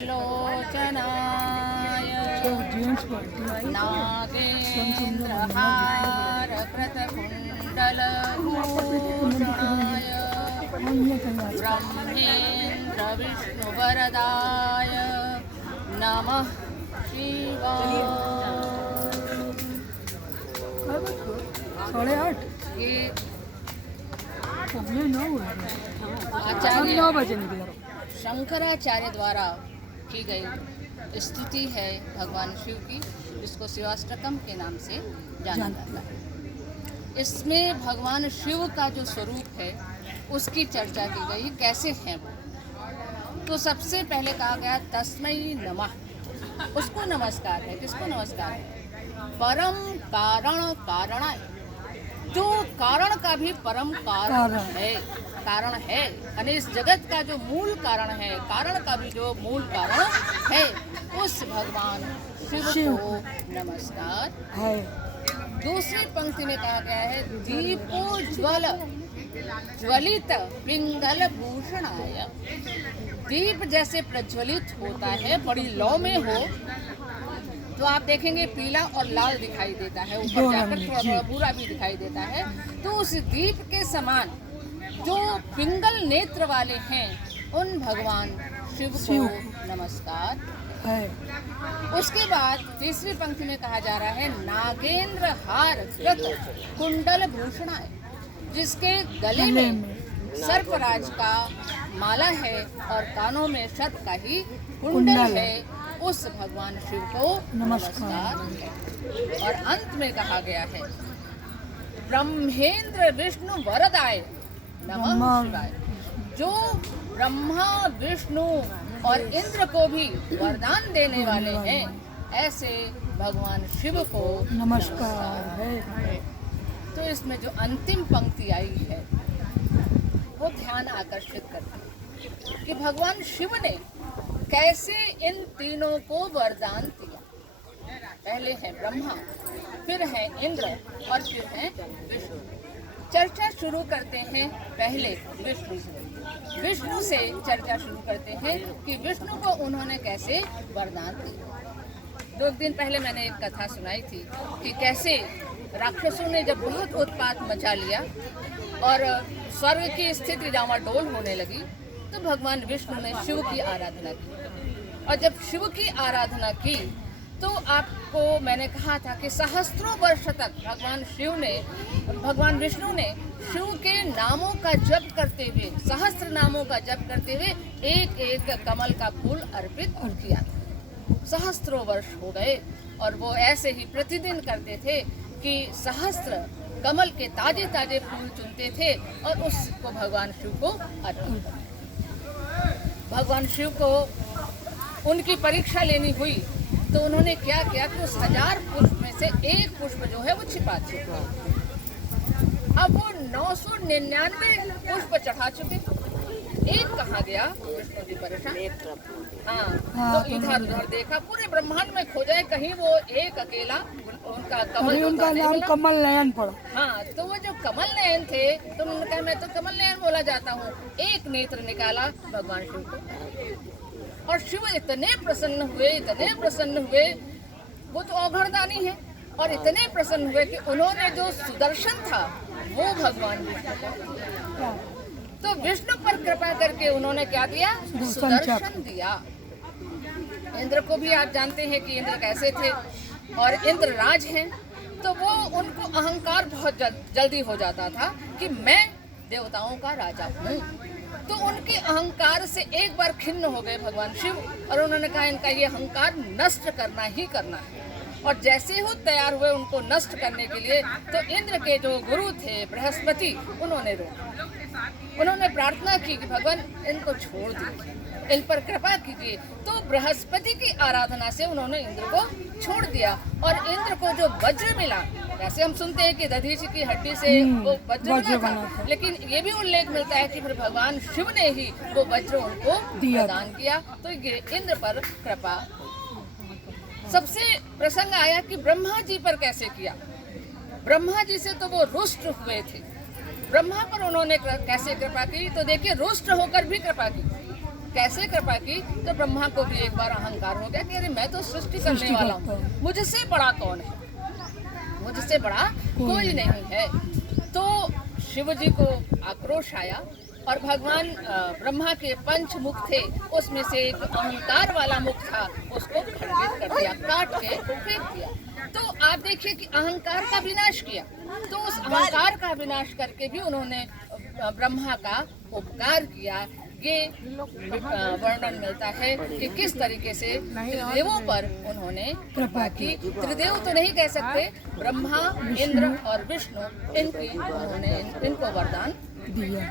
लोचनाय नागेन्द्रहार कृतकुण्डलभूषणाय ब्रह्मेन्द्र विष्णुवरदाय नमः शिवाय। 8:30 ये आचार्य 9 बजे निकला। शंकराचार्य द्वारा की गई स्तुति है भगवान शिव की, जिसको शिवाष्टकम के नाम से जाना जाता है। इसमें भगवान शिव का जो स्वरूप है उसकी चर्चा की गई, कैसे हैं वो। तो सबसे पहले कहा गया तस्मै नमः, उसको नमस्कार है। किसको नमस्कार है? परम कारण कारणाय, जो कारण का भी परम कारण है, कारण है, यानी इस जगत का जो मूल कारण है, कारण का भी जो मूल कारण है, उस भगवान शिव को नमस्कार है। दूसरी पंक्ति में कहा गया है दीपोज्वल ज्वलित पिंगल भूषणाय। दीप जैसे प्रज्वलित होता है, बड़ी लौ में हो तो आप देखेंगे पीला और लाल दिखाई देता है, ऊपर जाकर थोड़ा थोड़ा भूरा भी दिखाई देता है। तो उस दीप के समान जो पिंगल नेत्र वाले हैं, उन भगवान शिव को नमस्कार है। उसके बाद तीसरी पंक्ति में कहा जा रहा है नागेंद्र हार कृत कुंडल भूषणाय, जिसके गले में सर्पराज का माला है और कानों में सर्प का ही कुंडल है, उस भगवान शिव को नमस्कार है। और अंत में कहा गया है ब्रह्मेंद्र विष्णु वरदाय नमः शिवाय, जो ब्रह्मा विष्णु और इंद्र को भी वरदान देने वाले हैं, ऐसे भगवान शिव को नमस्कार है। तो इसमें जो अंतिम पंक्ति आई है वो ध्यान आकर्षित करती है कि भगवान शिव ने कैसे इन तीनों को वरदान दिया। पहले है ब्रह्मा, फिर है इंद्र और फिर है विष्णु। चर्चा शुरू करते हैं पहले विष्णु से। विष्णु से चर्चा शुरू करते हैं कि विष्णु को उन्होंने कैसे वरदान दिया। 2 दिन पहले मैंने एक कथा सुनाई थी कि कैसे राक्षसों ने जब बहुत उत्पात मचा लिया और स्वर्ग की स्थिति डामाडोल होने लगी, तो भगवान विष्णु ने शिव की आराधना की। और जब शिव की आराधना की तो आपको मैंने कहा था कि सहस्त्रों वर्ष तक भगवान विष्णु ने शिव के नामों का जप करते हुए, सहस्त्र नामों का जप करते हुए एक एक कमल का फूल अर्पित किया था। सहस्त्रों वर्ष हो गए और वो ऐसे ही प्रतिदिन करते थे कि सहस्त्र कमल के ताजे ताजे फूल चुनते थे और उसको भगवान शिव को अर्पित करते। भगवान शिव को उनकी परीक्षा लेनी हुई तो उन्होंने क्या किया कि उस 1000 पुष्प में से एक पुष्प जो है वो छिपा चुके। अब वो 999 पुष्प चढ़ा चुके, एक कहाँ गया? विष्णु जी परेशान। तो इधर उधर देखा, पूरे ब्रह्मांड में खोजा, कहीं वो एक अकेला उनका कमल, उनका नाम कमल नयन पड़ा। हाँ, तो वो जो कमल नयन थे, तो उन्होंने कहा मैं तो कमल नयन बोला जाता हूँ। एक नेत्र निकाला भगवान शिव को और शिव इतने प्रसन्न हुए, वो तो औघड़दानी है, और इतने प्रसन्न हुए कि उन्होंने जो सुदर्शन था वो भगवान विष्णु को, तो विष्णु पर कृपा करके उन्होंने क्या दिया? सुदर्शन दिया। इंद्र को भी आप जानते हैं कि इंद्र कैसे थे, और इंद्र राज हैं, तो वो उनको अहंकार बहुत जल्दी हो जाता था कि मैं देवताओं का राजा हूँ। तो उनके अहंकार से एक बार खिन्न हो गए भगवान शिव और उन्होंने कहा इनका ये अहंकार नष्ट करना ही करना है। और जैसे ही तैयार हुए उनको नष्ट करने के लिए, तो इंद्र के जो गुरु थे बृहस्पति, उन्होंने रोका। उन्होंने प्रार्थना की कि भगवान इनको छोड़ दीजिए, इन पर कृपा कीजिए। तो बृहस्पति की आराधना से उन्होंने इंद्र को छोड़ दिया और इंद्र को जो वज्र मिला, वैसे हम सुनते हैं कि दधीचि की हड्डी से वो वज्र बना था, लेकिन ये भी उल्लेख मिलता है कि फिर भगवान शिव ने ही वो वज्र उनको प्रदान किया। तो ये इंद्र पर कृपा। सबसे प्रसंग आया कि ब्रह्मा जी पर कैसे किया। ब्रह्मा जी से तो वो रुष्ट हुए थे, ब्रह्मा पर उन्होंने कैसे कृपा की? तो देखिए, रुष्ट होकर भी कृपा की। कैसे कृपा की? तो ब्रह्मा को भी एक बार अहंकार हो गया कि अरे मैं तो सृष्टि करने वाला हूँ, मुझसे बड़ा कौन है, मुझसे बड़ा कोई नहीं है। तो शिव जी को आक्रोश आया और भगवान ब्रह्मा के पंच मुख थे, उसमें से एक अहंकार वाला मुख था, उसको खंडित कर दिया, काट के फेंक दिया। तो आप देखिए कि अहंकार का विनाश किया। तो उस अहंकार का विनाश करके भी उन्होंने ब्रह्मा का उपकार किया। ये वर्णन मिलता है कि किस तरीके से त्रिदेवों पर उन्होंने कृपा की। त्रिदेव तो नहीं कह सकते, ब्रह्मा, इंद्र और विष्णु, इनको वरदान दिया।